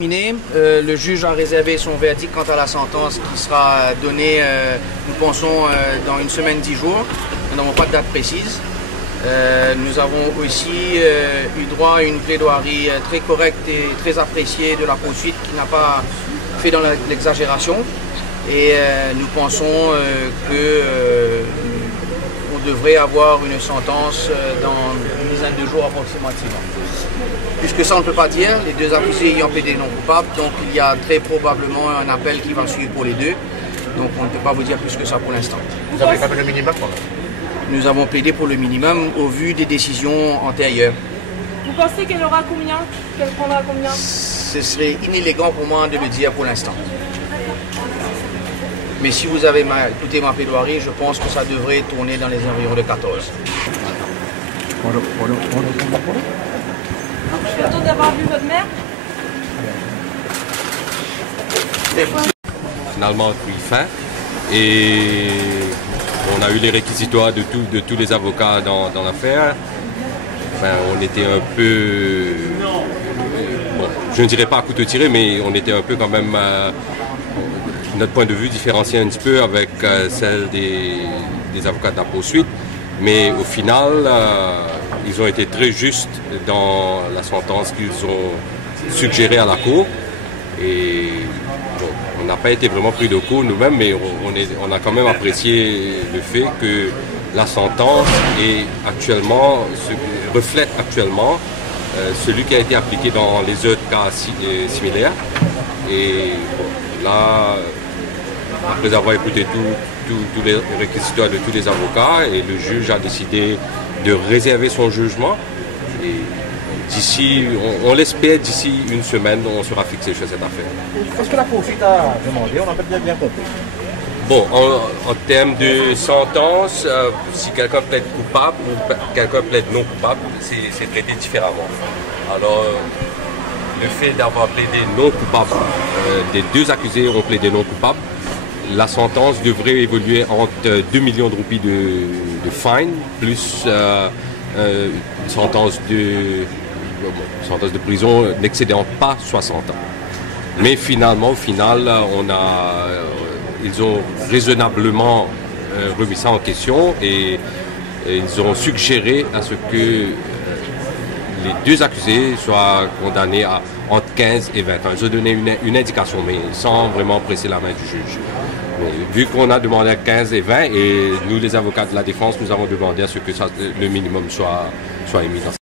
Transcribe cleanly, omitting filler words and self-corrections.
Le juge a réservé son verdict quant à la sentence qui sera donnée, nous pensons, dans une semaine, 10 jours. Nous n'avons pas de date précise. Nous avons aussi eu droit à une plaidoirie très correcte et très appréciée de la poursuite qui n'a pas fait dans l'exagération. Et nous pensons qu'on devrait avoir une sentence dans une dizaine de jours approximativement. Puisque ça on ne peut pas dire, les deux accusés ayant plaidé non coupables, donc il y a très probablement un appel qui va suivre pour les deux. Donc on ne peut pas vous dire plus que ça pour l'instant. Vous avez pas fait le minimum? Nous avons plaidé pour le minimum au vu des décisions antérieures. Vous pensez qu'elle aura combien? Qu'elle prendra combien? Ce serait inélégant pour moi de le dire pour l'instant. Mais si vous avez écouté ma plaidoirie, je pense que ça devrait tourner dans les environs de 14. Je suis content d'avoir vu votre mère. Finalement pris fin et on a eu les réquisitoires de tous les avocats dans l'affaire. Enfin, on était un peu, bon, je ne dirais pas à couteau tiré, mais on était un peu quand même, notre point de vue différencié un petit peu avec celle des avocats de la poursuite. Mais au final, ils ont été très justes dans la sentence qu'ils ont suggérée à la Cour. Et bon, on n'a pas été vraiment pris de court nous-mêmes, mais on a quand même apprécié le fait que la sentence reflète actuellement celui qui a été appliqué dans les autres cas similaires. Et bon, là, après avoir écouté tous les réquisitoires de tous les avocats, et le juge a décidé de réserver son jugement. Et d'ici, on l'espère, d'ici une semaine, on sera fixé sur cette affaire. Qu'est-ce que la poursuite a demandé? On n'a pas bien compris. Bon, en termes de sentence, si quelqu'un plaide coupable ou quelqu'un plaide non coupable, c'est traité différemment. Alors, le fait d'avoir plaidé non coupable, des deux accusés ont plaidé non coupable, la sentence devrait évoluer entre 2 millions de roupies de fine, plus une sentence de prison n'excédant pas 60 ans. Mais finalement, au final, ils ont raisonnablement remis ça en question et ils ont suggéré à ce que les deux accusés soient condamnés à entre 15 et 20 ans. Ils ont donné une indication, mais sans vraiment presser la main du juge. Mais vu qu'on a demandé à 15 et 20, et nous, les avocats de la défense, nous avons demandé à ce que le minimum soit émis dans cette